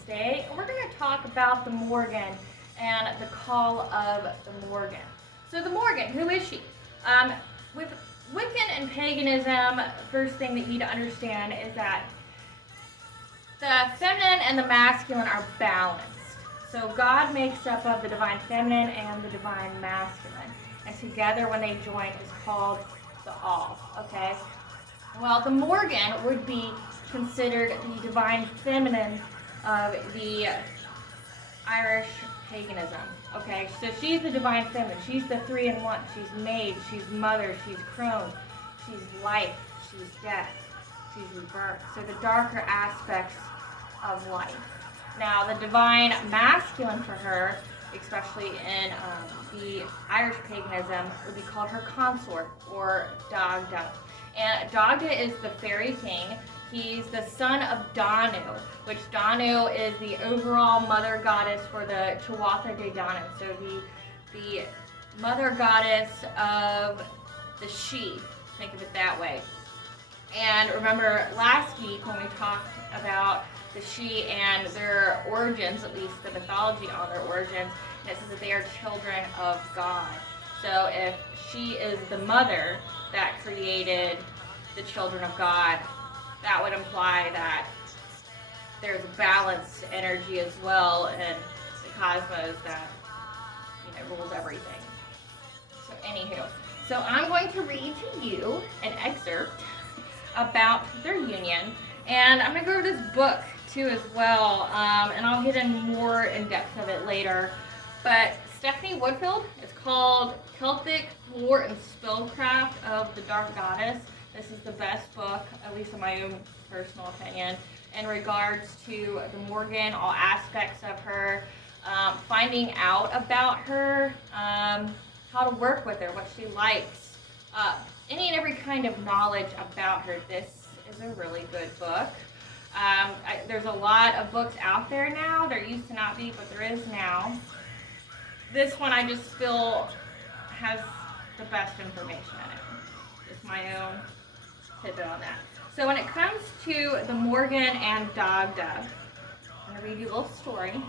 Wednesday, and we're going to talk about the Morrigan and the call of the Morrigan. So the Morrigan, who is she? With Wiccan and paganism, first thing that you need to understand is that the feminine and the masculine are balanced. So God makes up of the divine feminine and the divine masculine. And together when they join is called the all, okay? Well, the Morrigan would be considered the divine feminine of the Irish paganism, okay? So she's the divine feminine. She's the 3-in-1. She's maid, she's mother, she's crone, she's life, she's death, she's rebirth. So the darker aspects of life. Now, the divine masculine for her, especially in the Irish paganism, would be called her consort, or Dagda. And Dagda is the fairy king. He's the son of Danu, which Danu is the overall mother goddess for the Tuatha De Danann. So the mother goddess of the she, think of it that way. And remember last week when we talked about the she and their origins, at least the mythology on their origins, and it says that they are children of God. So if she is the mother that created the children of God, that would imply that there's a balanced energy as well in the cosmos that, rules everything. So anywho, so I'm going to read to you an excerpt about their union, and I'm going to go over this book too as well, and I'll get in more in depth of it later. But Stephanie Woodfield, it's called Celtic Lore and Spellcraft of the Dark Goddess. This is the best book, at least in my own personal opinion, in regards to the Morrigan, all aspects of her, finding out about her, how to work with her, what she likes, any and every kind of knowledge about her. This is a really good book. There's a lot of books out there now. There used to not be, but there is now. This one I just feel has the best information in it. Just my own tidbit on that. So when it comes to the Morrigan and Dagda, I'm going to read you a little story.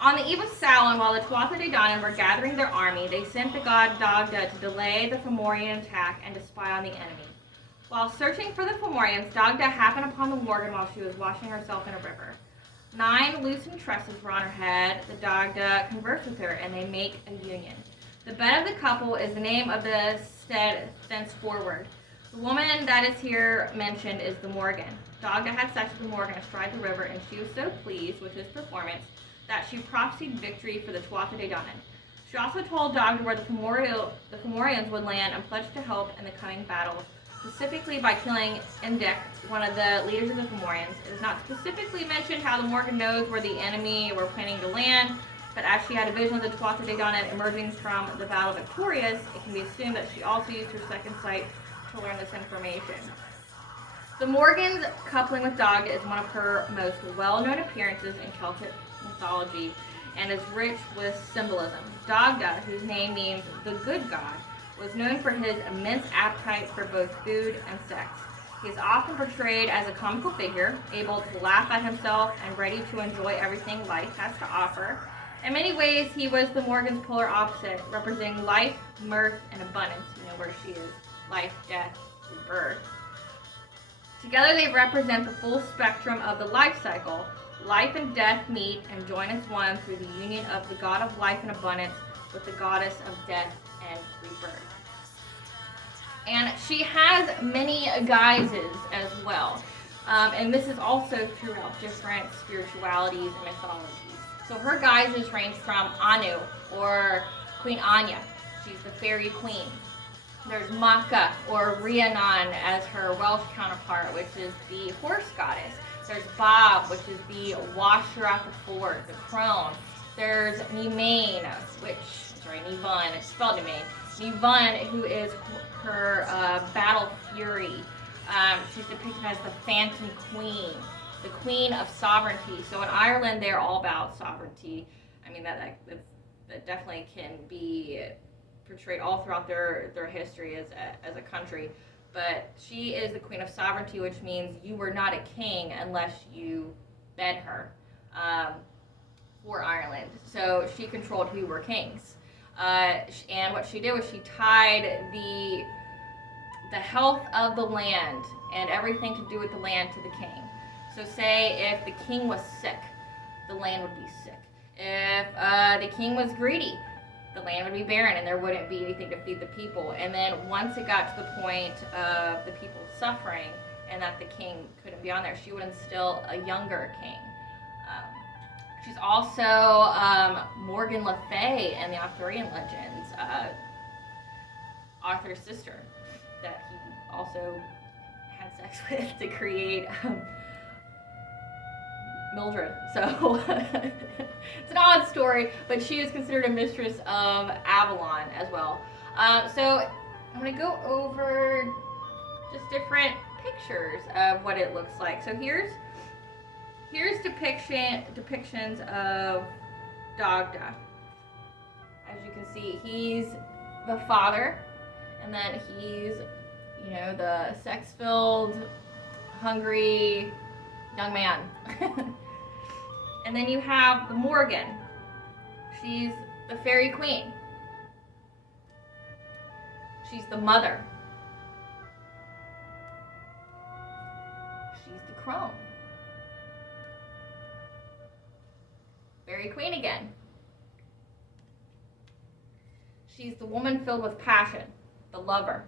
On the eve of Samhain, while the Tuatha De Danann were gathering their army, they sent the god Dagda to delay the Fomorian attack and to spy on the enemy. While searching for the Fomorians, Dagda happened upon the Morrigan while she was washing herself in a river. 9 loosened tresses were on her head. The Dagda converse with her, and they make a union. The bed of the couple is the name of the stead thenceforward. The woman that is here mentioned is the Morrigan. Dagda had sex with the Morrigan astride the river, and she was so pleased with his performance that she prophesied victory for the Tuatha De Danann. She also told Dagda where the Fomorians would land and pledged to help in the coming battle, specifically by killing Indek, one of the leaders of the Fomorians. It is not specifically mentioned how the Morrigan knows where the enemy were planning to land, but as she had a vision of the Tuatha De Danann emerging from the battle victorious, it can be assumed that she also used her second sight to learn this information. The Morrigan's coupling with Dagda is one of her most well-known appearances in Celtic mythology and is rich with symbolism. Dagda, whose name means the good god, was known for his immense appetite for both food and sex. He is often portrayed as a comical figure, able to laugh at himself and ready to enjoy everything life has to offer. In many ways, he was the Morrigan's polar opposite, representing life, mirth, and abundance, where she is life, death, rebirth. Together they represent the full spectrum of the life cycle. Life and death meet and join as one through the union of the god of life and abundance with the goddess of death and rebirth. And she has many guises as well. And this is also throughout different spiritualities and mythologies. So her guises range from Anu, or Queen Anya. She's the fairy queen. There's Maka, or Rhiannon, as her Welsh counterpart, which is the horse goddess. There's Bob, which is the washer at the ford, the crone. There's Nivain, Nivan, it's spelled Nivain. Nivan, who is her battle fury. She's depicted as the Phantom Queen, the Queen of Sovereignty. So in Ireland, they're all about sovereignty. I mean, that definitely can be portrayed all throughout their history as a country. But she is the Queen of Sovereignty, which means you were not a king unless you fed her. for Ireland. So she controlled who were kings. And what she did was she tied the health of the land and everything to do with the land to the king. So say if the king was sick, the land would be sick. If the king was greedy, the land would be barren and there wouldn't be anything to feed the people. And then once it got to the point of the people suffering and that the king couldn't be on there, she would instill a younger king. She's also Morgan Le Fay in the Arthurian legends, Arthur's sister, that he also had sex with to create Mildred. So it's an odd story, but she is considered a mistress of Avalon as well. So I'm going to go over just different pictures of what it looks like. So here's depictions of Dagda. As you can see, he's the father, and then he's, you know, the sex-filled, hungry young man. And then you have the Morrigan. She's the fairy queen. She's the mother. She's the crone. Fairy queen again. She's the woman filled with passion, the lover.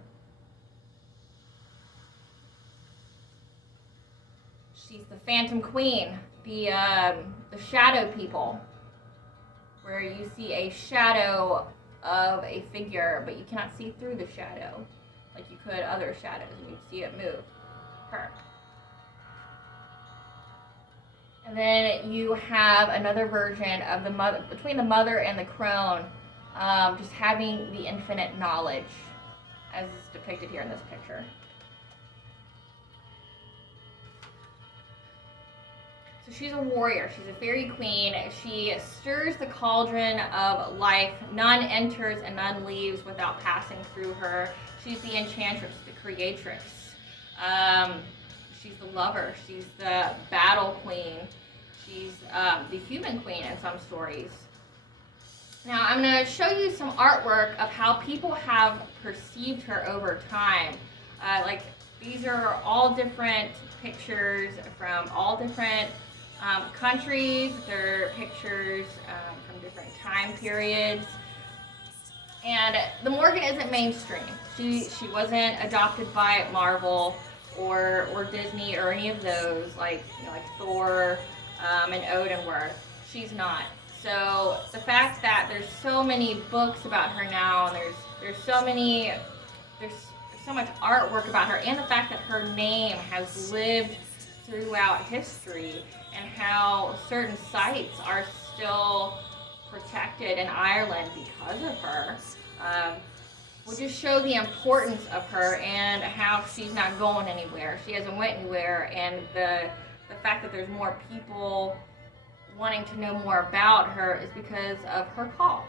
She's the phantom queen, the shadow people, where you see a shadow of a figure, but you cannot see through the shadow like you could other shadows, and you see it move. Her. And then you have another version of the mother, between the mother and the crone, just having the infinite knowledge, as is depicted here in this picture. So she's a warrior. She's a fairy queen. She stirs the cauldron of life. None enters and none leaves without passing through her. She's the enchantress, the creatrix. She's the lover. She's the battle queen. She's the human queen in some stories. Now I'm going to show you some artwork of how people have perceived her over time. Like these are all different pictures from all different countries. They're pictures from different time periods. And the Morrigan isn't mainstream. She wasn't adopted by Marvel or Disney or any of those like Thor and Odin were. She's not. So the fact that there's so many books about her now, and there's so much artwork about her, and the fact that her name has lived throughout history, and how certain sites are still protected in Ireland because of her, will just show the importance of her and how she's not going anywhere. She hasn't went anywhere, and the fact that there's more people wanting to know more about her is because of her call.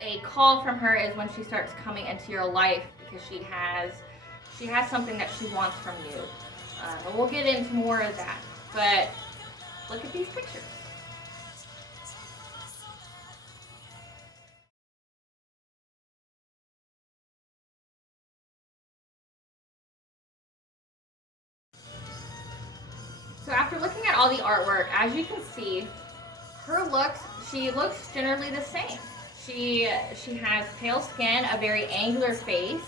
A call from her is when she starts coming into your life because she has something that she wants from you. And we'll get into more of that. But look at these pictures. So after looking at all the artwork, as you can see, she looks generally the same. She has pale skin, a very angular face,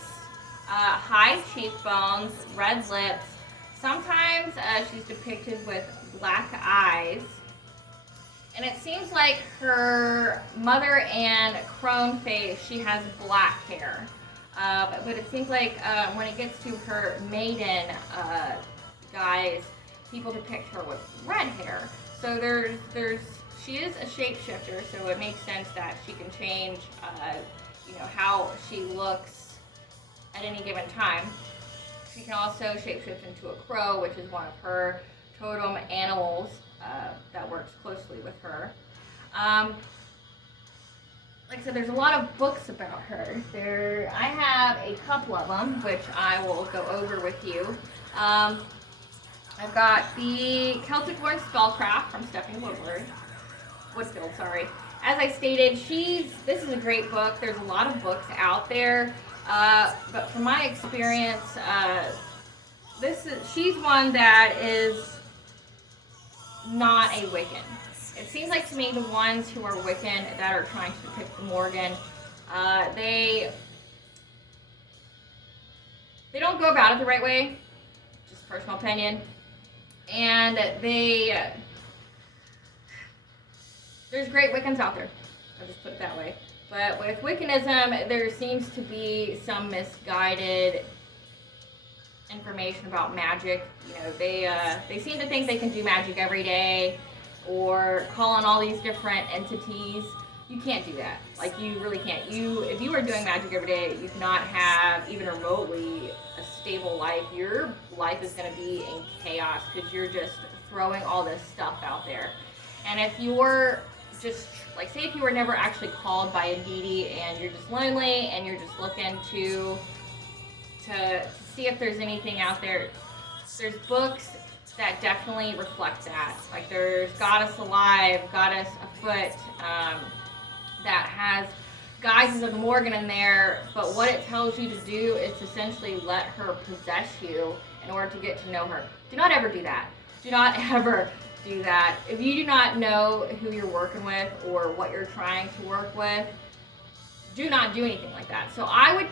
high cheekbones, red lips. Sometimes she's depicted with black eyes. And it seems like her mother and crone face, she has black hair. But it seems like when it gets to her maiden guise, people depict her with red hair. So she is a shapeshifter, so it makes sense that she can change, how she looks at any given time. She can also shapeshift into a crow, which is one of her totem animals that works closely with her. Like I said, there's a lot of books about her. I have a couple of them, which I will go over with you. I've got the Celtic Lore Spellcraft from Stephanie Woodfield, sorry. As I stated, this is a great book. There's a lot of books out there, but from my experience, she's one that is not a Wiccan. It seems like to me the ones who are Wiccan that are trying to depict the Morrigan, they don't go about it the right way. Just personal opinion. And there's great Wiccans out there. I'll just put it that way. But with Wiccanism, there seems to be some misguided information about magic. You know, they seem to think they can do magic every day or call on all these different entities. You can't do that. Like, you really can't. If you are doing magic every day, you cannot have even remotely a stable life. Your life is going to be in chaos because you're just throwing all this stuff out there. And if you're just, like, say if you were never actually called by a deity and you're just lonely and you're just looking to see if there's anything out there, there's books that definitely reflect that. Like, there's Goddess Alive, Goddess Afoot, that has guises of the Morrigan in there, but what it tells you to do is essentially let her possess you in order to get to know her. Do not ever do that. Do not ever do that. If you do not know who you're working with or what you're trying to work with, do not do anything like that. So I would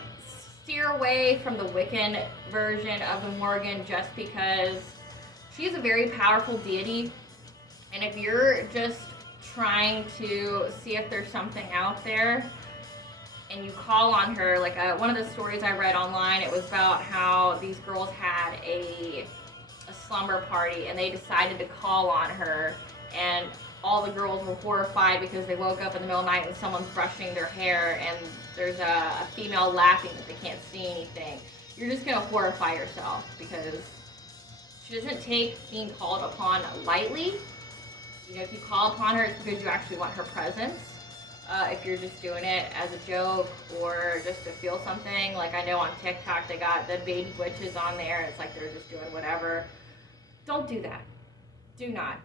steer away from the Wiccan version of the Morrigan just because she is a very powerful deity, and if you're just trying to see if there's something out there and you call on her, like one of the stories I read online, it was about how these girls had a slumber party and they decided to call on her, and all the girls were horrified because they woke up in the middle of the night and someone's brushing their hair and there's a female laughing that they can't see anything. You're just going to horrify yourself because she doesn't take being called upon lightly. You know, if you call upon her, it's because you actually want her presence. If you're just doing it as a joke or just to feel something, like I know on TikTok they got the baby witches on there. It's like they're just doing whatever. Don't do that. Do not.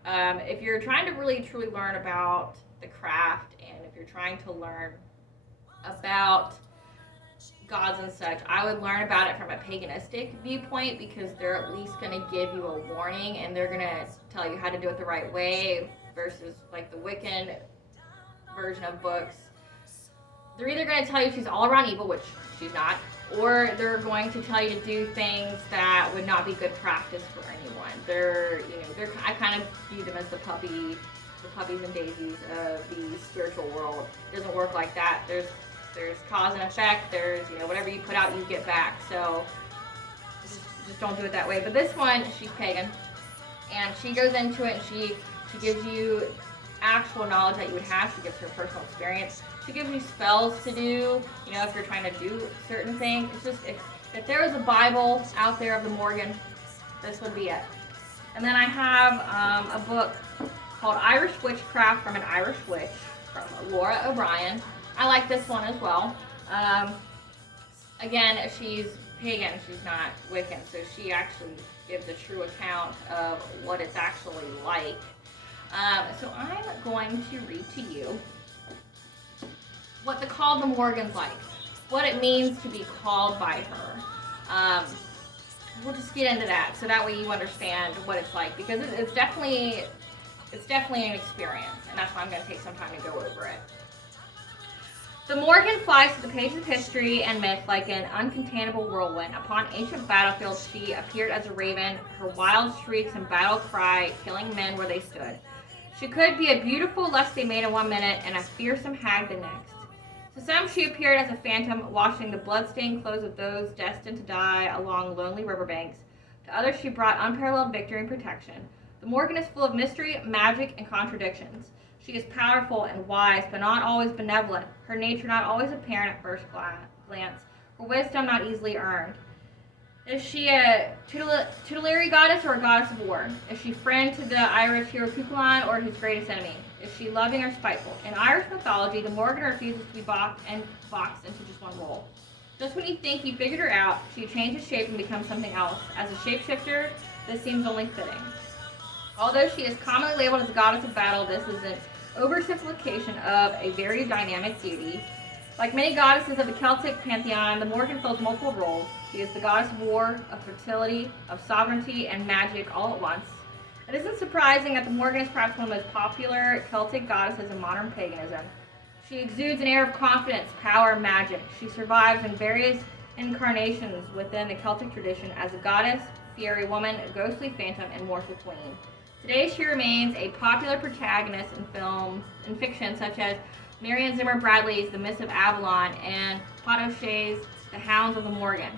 If you're trying to really truly learn about the craft, and if you're trying to learn about gods and such, I would learn about it from a paganistic viewpoint because they're at least going to give you a warning and they're going to tell you how to do it the right way, versus like the Wiccan version of books. They're either going to tell you she's all around evil, which she's not, or they're going to tell you to do things that would not be good practice for anyone. I kind of view them as the puppies and daisies of the spiritual world. It doesn't work like that. There's cause and effect. There's, whatever you put out, you get back. So just don't do it that way. But this one, she's pagan, and she goes into it and she gives you actual knowledge that you would have. She gives her personal experience. She gives you spells to do, if you're trying to do certain things. It's just, if there was a Bible out there of the Morrigan, this would be it. And then I have a book called Irish Witchcraft from an Irish Witch from Lora O'Brien. I like this one as well. Again, she's pagan, she's not Wiccan, so she actually gives a true account of what it's actually like. So I'm going to read to you what the call of the Morrigan's like, what it means to be called by her. We'll just get into that, so that way you understand what it's like, because it's definitely an experience, and that's why I'm going to take some time to go over it. The Morrigan flies to the pages of history and myth like an uncontainable whirlwind. Upon ancient battlefields, she appeared as a raven, her wild shrieks and battle cry killing men where they stood. She could be a beautiful, lusty maiden 1 minute and a fearsome hag the next. To some, she appeared as a phantom, washing the blood-stained clothes of those destined to die along lonely riverbanks. To others, she brought unparalleled victory and protection. The Morrigan is full of mystery, magic, and contradictions. She is powerful and wise, but not always benevolent. Her nature not always apparent at first glance. Her wisdom not easily earned. Is she a tutelary goddess or a goddess of war? Is she friend to the Irish hero Cruachan or his greatest enemy? Is she loving or spiteful? In Irish mythology, the Morrigan refuses to be boxed into just one role. Just when you think you figured her out, she changes shape and becomes something else. As a shapeshifter, This seems only fitting. Although she is commonly labeled as a goddess of battle, this is an oversimplification of a very dynamic deity. Like many goddesses of the Celtic pantheon, the Morrigan fills multiple roles. She is the goddess of war, of fertility, of sovereignty, and magic all at once. It isn't surprising that the Morrigan is perhaps one of the most popular Celtic goddesses in modern paganism. She exudes an air of confidence, power, and magic. She survives in various incarnations within the Celtic tradition as a goddess, fairy woman, a ghostly phantom, and mortal queen. Today she remains a popular protagonist in films and fiction such as Marion Zimmer Bradley's The Mists of Avalon and Pat O'Shea's The Hounds of the Morrigan.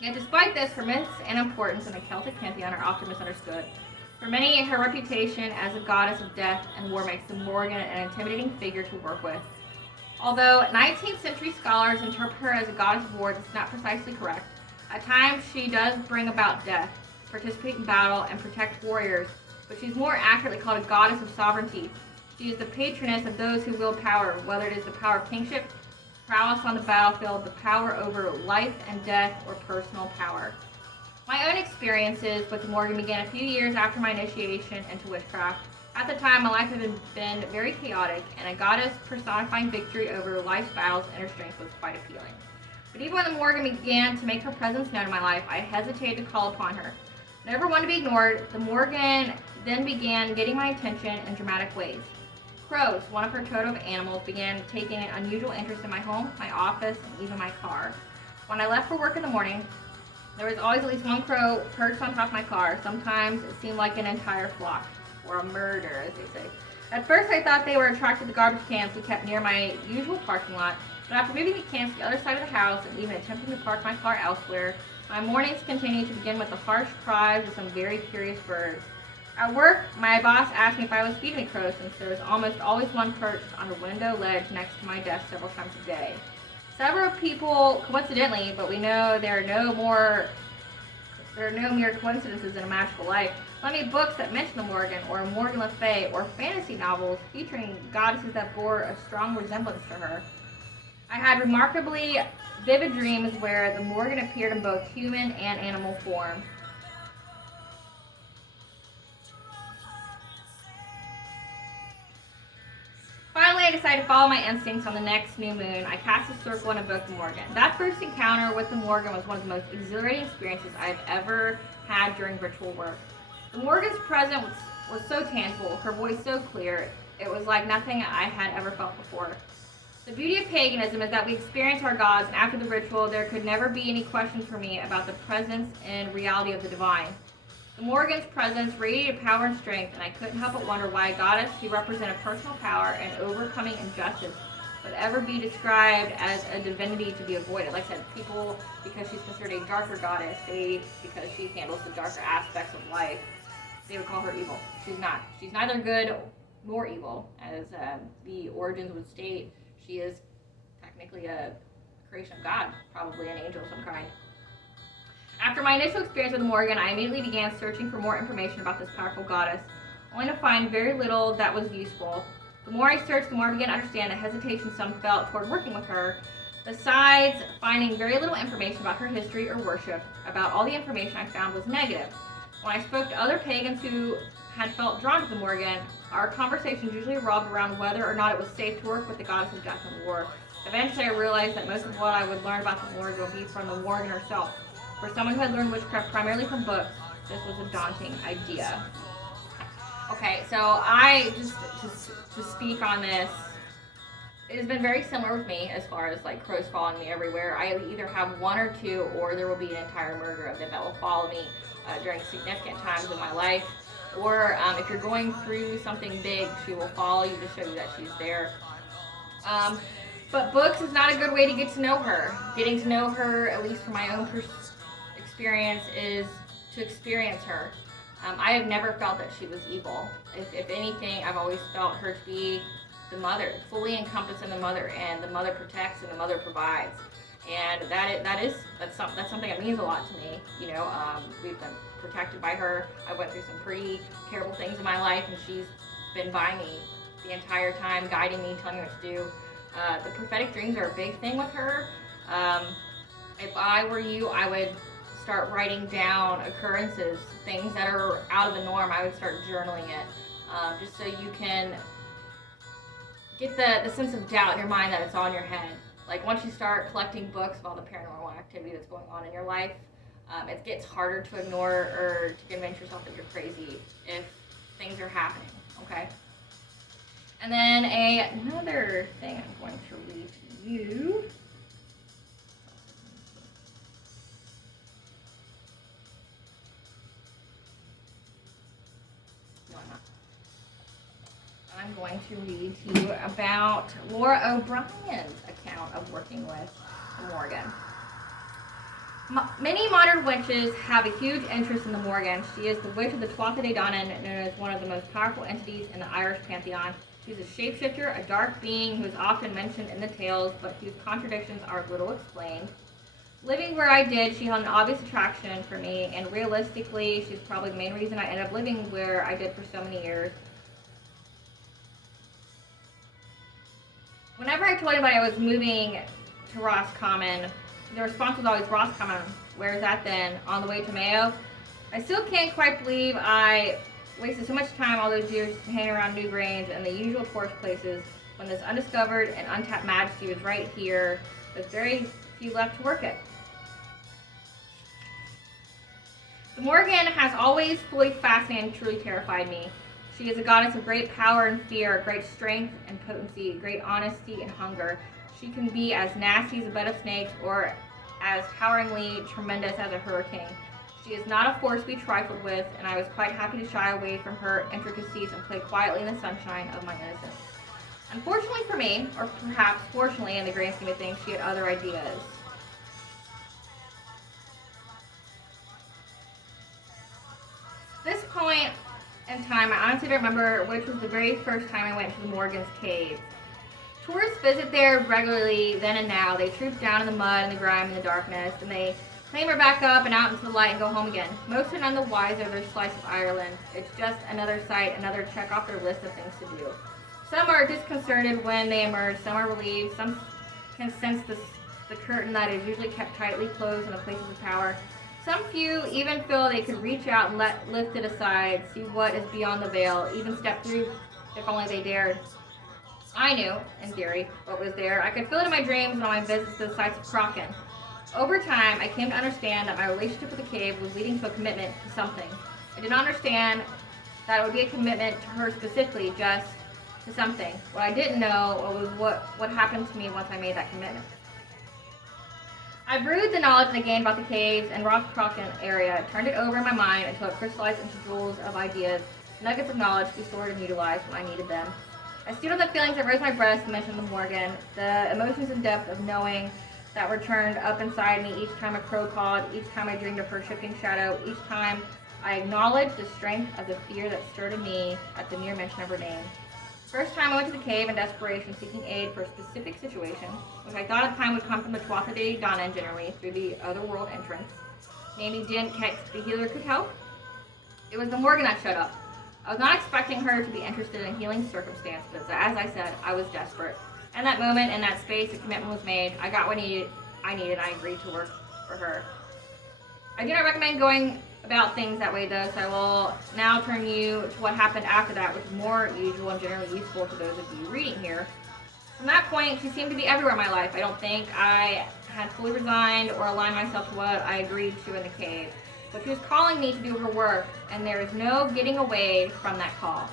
Yet despite this, her myths and importance in the Celtic pantheon are often misunderstood. For many, her reputation as a goddess of death and war makes the Morrigan an intimidating figure to work with. Although 19th century scholars interpret her as a goddess of war, this is not precisely correct. At times, she does bring about death, participate in battle, and protect warriors, but she's more accurately called a goddess of sovereignty. She is the patroness of those who wield power, whether it is the power of kingship, prowess on the battlefield, the power over life and death, or personal power. My own experiences with the Morrigan began a few years after my initiation into witchcraft. At the time, my life had been very chaotic, and a goddess personifying victory over life's battles and her strength was quite appealing. But even when the Morrigan began to make her presence known in my life, I hesitated to call upon her. Never one to be ignored, the Morrigan then began getting my attention in dramatic ways. Crows, one of her totem animals, began taking an unusual interest in my home, my office, and even my car. When I left for work in the morning, there was always at least one crow perched on top of my car. Sometimes it seemed like an entire flock, or a murder, as they say. At first I thought they were attracted to garbage cans we kept near my usual parking lot, but after moving the cans to the other side of the house and even attempting to park my car elsewhere, my mornings continued to begin with the harsh cries of some very curious birds. At work, my boss asked me if I was feeding the crows since there was almost always one perched on the window ledge next to my desk several times a day. Several people, coincidentally, but we know there are no mere coincidences in a magical life, lent me books that mention the Morrigan, or Morgan Le Fay, or fantasy novels featuring goddesses that bore a strong resemblance to her. I had remarkably vivid dreams where the Morrigan appeared in both human and animal form. Finally, I decided to follow my instincts on the next new moon. I cast a circle and invoked the Morrigan. That first encounter with the Morrigan was one of the most exhilarating experiences I've ever had during ritual work. The Morrigan's presence was so tangible, her voice so clear, it was like nothing I had ever felt before. The beauty of paganism is that we experience our gods, and after the ritual, there could never be any question for me about the presence and reality of the divine. The Morrigan's presence radiated power and strength, and I couldn't help but wonder why a goddess who represented personal power and overcoming injustice would ever be described as a divinity to be avoided. Like I said, people, because she's considered a darker goddess, because she handles the darker aspects of life, they would call her evil. She's not. She's neither good nor evil, as the origins would state. She is technically a creation of God, probably an angel of some kind. After my initial experience with the Morrigan, I immediately began searching for more information about this powerful goddess, only to find very little that was useful. The more I searched, the more I began to understand the hesitation some felt toward working with her. Besides finding very little information about her history or worship, about all the information I found was negative. When I spoke to other pagans who had felt drawn to the Morrigan, our conversations usually revolved around whether or not it was safe to work with the goddess of death and war. Eventually, I realized that most of what I would learn about the Morrigan would be from the Morrigan herself. For someone who had learned witchcraft primarily from books, this was a daunting idea. Okay, so to speak on this, it has been very similar with me as far as like crows following me everywhere. I either have one or two, or there will be an entire murder of them that will follow me during significant times in my life. Or if you're going through something big, she will follow you to show you that she's there. But books is not a good way to get to know her. Getting to know her, at least from my own experience, is to experience her. I have never felt that she was evil. If anything, I've always felt her to be the mother, fully encompassed in the mother, and the mother protects and the mother provides. And that's something that means a lot to me. You know, we've been protected by her. I went through some pretty terrible things in my life, and she's been by me the entire time, guiding me, telling me what to do. The prophetic dreams are a big thing with her. If I were you, I would start writing down occurrences, things that are out of the norm. I would start journaling it, just so you can get the sense of doubt in your mind that it's all in your head. Like once you start collecting books of all the paranormal activity that's going on in your life, it gets harder to ignore or to convince yourself that you're crazy if things are happening, okay? And then another thing I'm going to read to you. No, I'm not. I'm going to read to you about Lora O'Brien's account of working with the Morrigan. Many modern witches have a huge interest in the Morrigan. She is the witch of the Tuatha De Danann, known as one of the most powerful entities in the Irish pantheon. She's a shapeshifter, a dark being who is often mentioned in the tales, but whose contradictions are little explained. Living where I did, she held an obvious attraction for me, and realistically, she's probably the main reason I ended up living where I did for so many years. Whenever I told anybody I was moving to Roscommon, the response was always, Roscommon, where's that then? On the way to Mayo? I still can't quite believe I wasted so much time all those years hanging around Newgrange and the usual tourist places when this undiscovered and untapped majesty was right here with very few left to work it. The Morrigan has always fully fascinated and truly terrified me. She is a goddess of great power and fear, great strength and potency, great honesty and hunger. She can be as nasty as a bed of snakes or as toweringly tremendous as a hurricane. She is not a force to be trifled with, and I was quite happy to shy away from her intricacies and play quietly in the sunshine of my innocence. Unfortunately for me, or perhaps fortunately in the grand scheme of things, she had other ideas. This point in time, I honestly don't remember which was the very first time I went to the Morrigan's cave. Tourists visit there regularly then and now. They troop down in the mud and the grime and the darkness, and they clamber back up and out into the light and go home again. Most are none the wiser of their slice of Ireland. It's just another sight, another check off their list of things to do. Some are disconcerted when they emerge, some are relieved, some can sense the curtain that is usually kept tightly closed in the places of power. Some few even feel they could reach out and lift it aside, see what is beyond the veil, even step through if only they dared. I knew, in theory, what was there. I could feel it in my dreams and on my visits to the sites of Cruachan. Over time, I came to understand that my relationship with the cave was leading to a commitment to something. I did not understand that it would be a commitment to her specifically, just to something. What I didn't know was what happened to me once I made that commitment. I brewed the knowledge that I gained about the caves and Rock Cruachan area, turned it over in my mind until it crystallized into jewels of ideas, nuggets of knowledge to be stored and utilized when I needed them. I stewed on the feelings that rose my breast to mention the Morrigan, the emotions and depth of knowing that were turned up inside me each time a crow called, each time I dreamed of her shifting shadow, each time I acknowledged the strength of the fear that stirred in me at the mere mention of her name. First time I went to the cave in desperation, seeking aid for a specific situation, which I thought at the time would come from the Tuatha De Danann generally through the otherworld entrance. Maybe didn't catch the healer could help. It was the Morrigan that showed up. I was not expecting her to be interested in a healing circumstance, but as I said, I was desperate. In that moment, in that space, a commitment was made. I got what I needed, and I agreed to work for her. I do not recommend going about things that way, though, so I will now turn you to what happened after that, which is more usual and generally useful to those of you reading here. From that point, she seemed to be everywhere in my life. I don't think I had fully resigned or aligned myself to what I agreed to in the cave. But she was calling me to do her work, and there is no getting away from that call.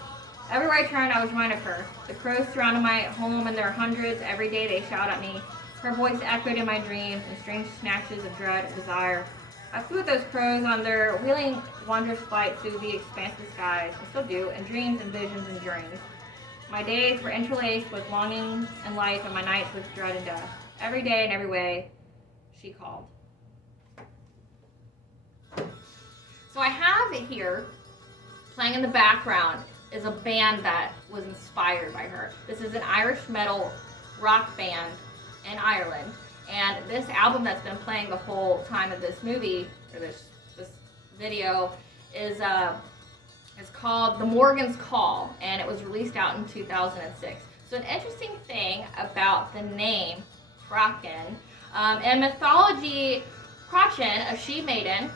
Everywhere I turned, I was reminded of her. The crows surrounded my home in their hundreds. Every day they shout at me. Her voice echoed in my dreams in strange snatches of dread and desire. I flew with those crows on their wheeling, wondrous flight through the expansive skies, and still do, in dreams and visions and journeys. My days were interlaced with longing and life, and my nights with dread and death. Every day and every way, she called. So I have it here, playing in the background, is a band that was inspired by her. This is an Irish metal rock band in Ireland. And this album that's been playing the whole time of this movie, or this video, is called The Morrigan's Call, and it was released out in 2006. So an interesting thing about the name Cruachan, in mythology, Cruachan, a she maiden,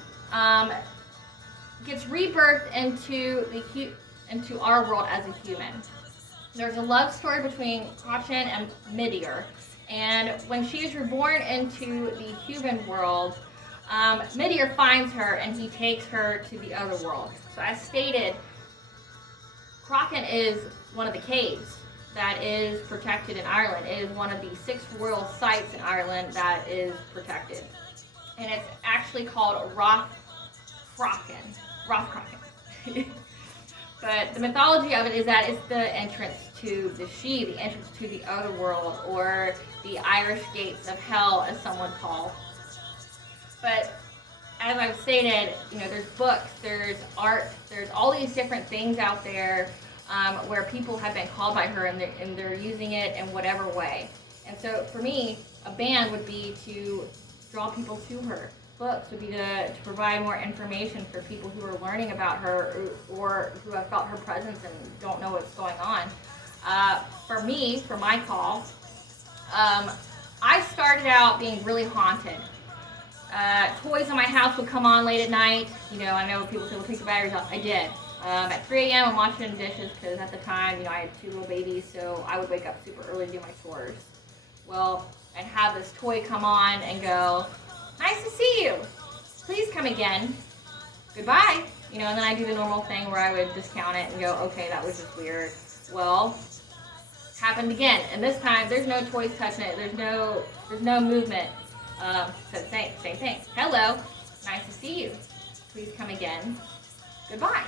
gets rebirthed into our world as a human. There's a love story between Cruachan and Midir, and when she is reborn into the human world, Midir finds her and he takes her to the other world. So as stated, Cruachan is one of the caves that is protected in Ireland. It is one of the 6 royal sites in Ireland that is protected. And it's actually called Roth Cruachan. But the mythology of it is that it's the entrance to the She, the entrance to the other world, or the Irish gates of hell, as some would call. But as I've stated, there's books, there's art, there's all these different things out there where people have been called by her, and they're using it in whatever way. And so for me, a band would be to draw people to her. Books would be to provide more information for people who are learning about her or who have felt her presence and don't know what's going on. For me, for my call, I started out being really haunted. Toys in my house would come on late at night. I know people say, well, take the batteries off. I did. At 3 a.m. I'm washing dishes because at the time, I had 2 little babies, so I would wake up super early to do my chores. Well, I'd have this toy come on and go, nice to see you. Please come again. Goodbye. And then I do the normal thing where I would discount it and go, okay, that was just weird. Well, happened again. And this time, there's no toys touching it. There's no movement. So same thing. Hello. Nice to see you. Please come again. Goodbye.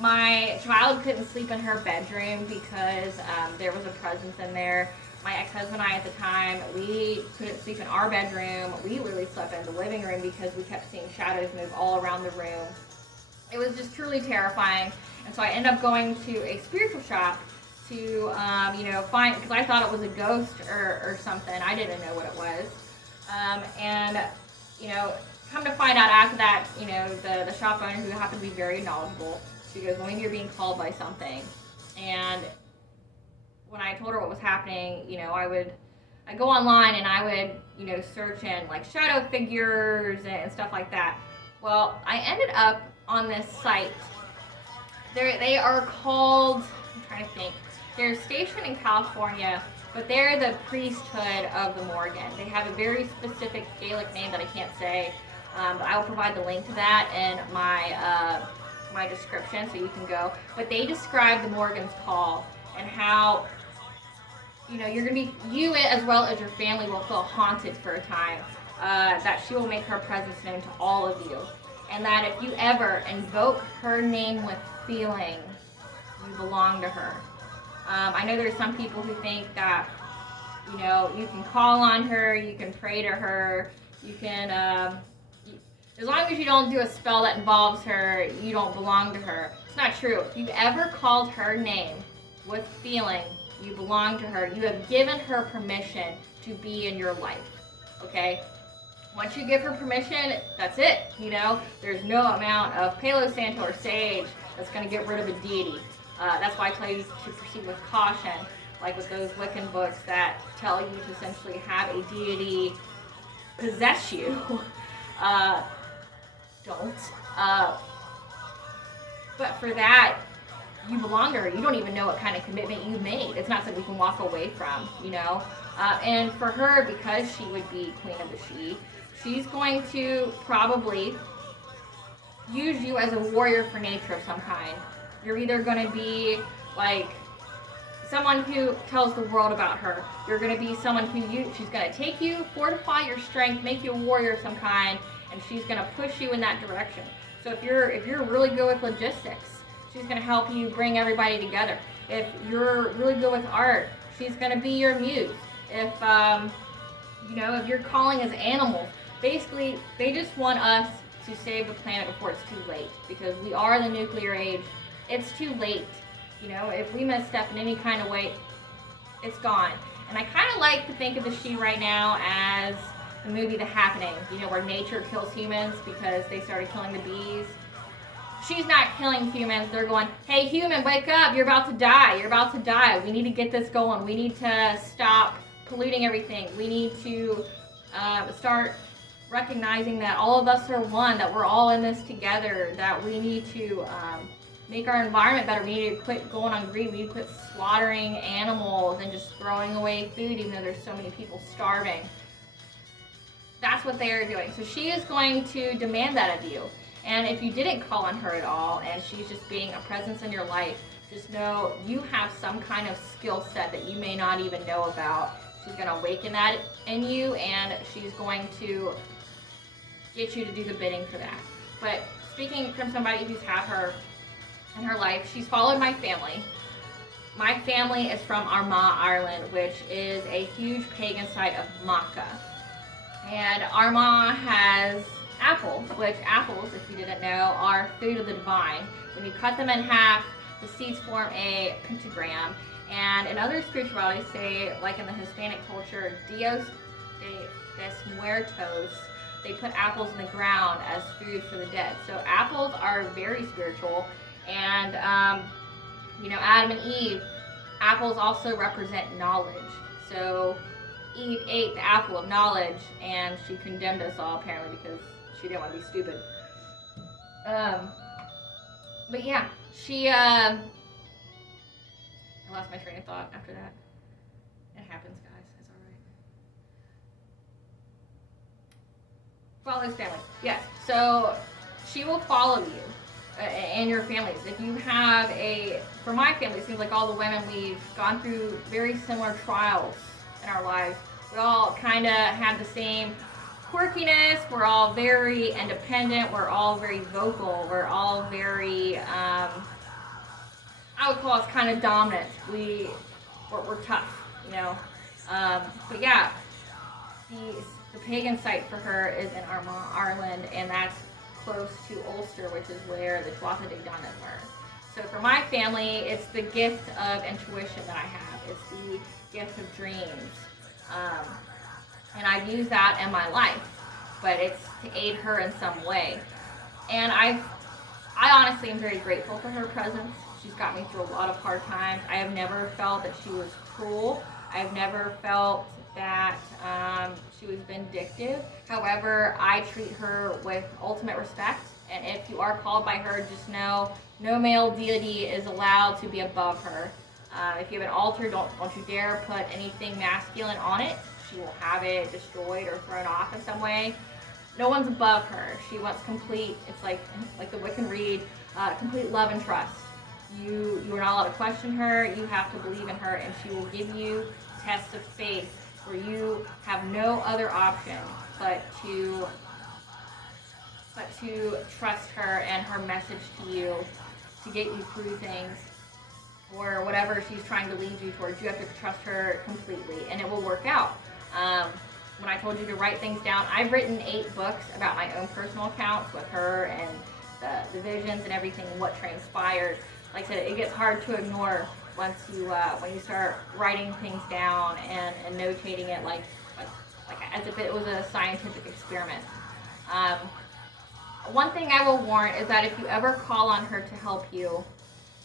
My child couldn't sleep in her bedroom because there was a presence in there. My ex-husband and I at the time, we couldn't sleep in our bedroom. We really slept in the living room because we kept seeing shadows move all around the room. It was just truly terrifying. And so I ended up going to a spiritual shop to, find, because I thought it was a ghost or something. I didn't know what it was. Come to find out after that, the shop owner, who happened to be very knowledgeable, she goes, well, maybe you're being called by something. And when I told her what was happening, I'd go online and I would, search in like shadow figures and stuff like that. Well, I ended up on this site. They are called, I'm trying to think, they're stationed in California, but they're the Priesthood of the Morrigan. They have a very specific Gaelic name that I can't say, but I will provide the link to that in my description so you can go. But they describe the Morrigan's call and how you're going to be, you as well as your family will feel haunted for a time, that she will make her presence known to all of you. And that if you ever invoke her name with feeling, you belong to her. I know there's some people who think that, you can call on her, you can pray to her, you can, as long as you don't do a spell that involves her, you don't belong to her. It's not true. If you've ever called her name with feeling, you belong to her. You have given her permission to be in your life, okay? Once you give her permission, that's it, There's no amount of Palo Santo or Sage that's going to get rid of a deity. That's why I tell you to proceed with caution, like with those Wiccan books that tell you to essentially have a deity possess you. Don't. But for that, you belong to her. You don't even know what kind of commitment you've made. It's not something you can walk away from, And for her, because she would be Queen of the She, she's going to probably use you as a warrior for nature of some kind. You're either going to be like someone who tells the world about her. You're going to be someone she's going to take you, fortify your strength, make you a warrior of some kind, and she's going to push you in that direction. So if you're really good with logistics, she's going to help you bring everybody together. If you're really good with art, she's going to be your muse. If if you're calling as animals, basically they just want us to save the planet before it's too late, because we are the nuclear age. It's too late. If we misstep in any kind of way, it's gone. And I kind of like to think of the She right now as the movie The Happening, where nature kills humans because they started killing the bees. She's not killing humans. They're going, hey, human, wake up. You're about to die. You're about to die. We need to get this going. We need to stop polluting everything. We need to start recognizing that all of us are one, that we're all in this together, that we need to make our environment better. We need to quit going on greed. We need to quit slaughtering animals and just throwing away food, even though there's so many people starving. That's what they are doing. So she is going to demand that of you. And if you didn't call on her at all, and she's just being a presence in your life, just know you have some kind of skill set that you may not even know about. She's going to awaken that in you, and she's going to get you to do the bidding for that. But speaking from somebody who's had her in her life, she's followed my family. My family is from Armagh, Ireland, which is a huge pagan site of Macha. And Armagh has apples, which apples, if you didn't know, are food of the divine. When you cut them in half, the seeds form a pentagram. And in other spiritualities, say, like in the Hispanic culture, Dios de Muertos, they put apples in the ground as food for the dead. So apples are very spiritual. And, Adam and Eve, apples also represent knowledge. So Eve ate the apple of knowledge, and she condemned us all, apparently, because she didn't want to be stupid. But yeah, I lost my train of thought after that. It happens, guys. It's alright. Follow his family. Yes. So she will follow you and your families. If you have for my family, it seems like all the women, we've gone through very similar trials in our lives. We all kind of have the same quirkiness. We're all very independent. We're all very vocal. We're all very, I would call us kind of dominant. We're tough, But yeah, the pagan site for her is in Armagh, Ireland, and that's close to Ulster, which is where the Tuatha De Danann were. So for my family, it's the gift of intuition that I have. It's the gift of dreams. And I use that in my life, but it's to aid her in some way. And I honestly am very grateful for her presence. She's got me through a lot of hard times. I have never felt that she was cruel. I've never felt that she was vindictive. However, I treat her with ultimate respect. And if you are called by her, just know no male deity is allowed to be above her. If you have an altar, don't you dare put anything masculine on it. She will have it destroyed or thrown off in some way. No one's above her. She wants complete, it's like the Wiccan read, complete love and trust. You are not allowed to question her. You have to believe in her, and she will give you tests of faith where you have no other option but to trust her and her message to you to get you through things or whatever she's trying to lead you towards. You have to trust her completely, and it will work out. When I told you to write things down, I've written 8 books about my own personal accounts with her and the visions and everything, what transpired. Like I said, it gets hard to ignore once when you start writing things down and notating it like as if it was a scientific experiment. One thing I will warn is that if you ever call on her to help you,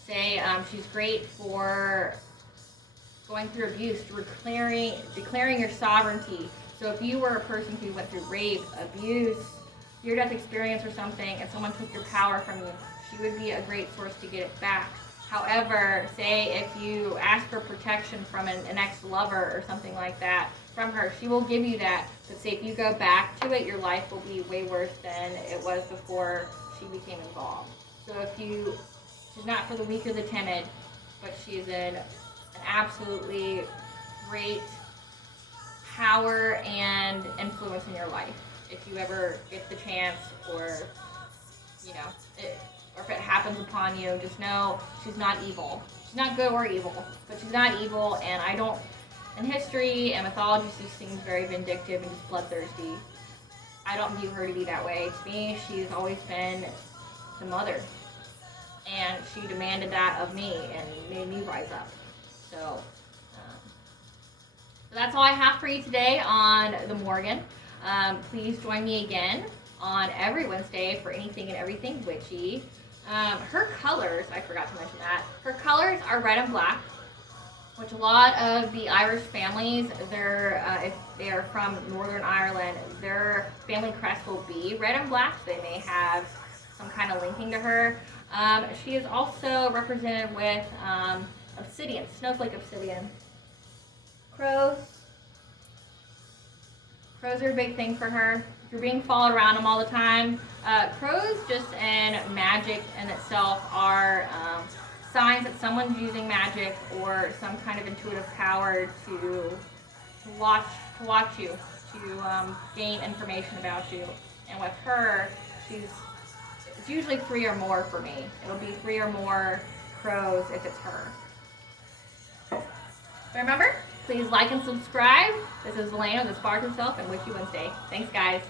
say she's great for going through abuse, declaring your sovereignty. So if you were a person who went through rape, abuse, near-death experience or something, and someone took your power from you, she would be a great source to get it back. However, say if you ask for protection from an ex-lover or something like that from her, she will give you that. But say if you go back to it, your life will be way worse than it was before she became involved. So she's not for the weak or the timid, but she's an absolutely great power and influence in your life. If you ever get the chance, or or if it happens upon you, just know she's not evil. She's not good or evil, but she's not evil. And in history and mythology, she seems very vindictive and just bloodthirsty. I don't view her to be that way. To me, she's always been the mother, and she demanded that of me and made me rise up. So that's all I have for you today on the Morrigan. Please join me again on every Wednesday for anything and everything witchy. Her colors, I forgot to mention that. Her colors are red and black. which a lot of the Irish families, if they are from Northern Ireland, their family crest will be red and black. So they may have some kind of linking to her. She is also represented with obsidian, snowflake obsidian. Crows. Crows are a big thing for her. If you're being followed around them all the time, crows just in magic in itself are signs that someone's using magic or some kind of intuitive power to watch you, to gain information about you. And with her, it's usually 3 or more for me. It'll be 3 or more crows if it's her. But remember, please like and subscribe. This is Elena with the Spark Herself and Witchy Wednesday. Thanks, guys.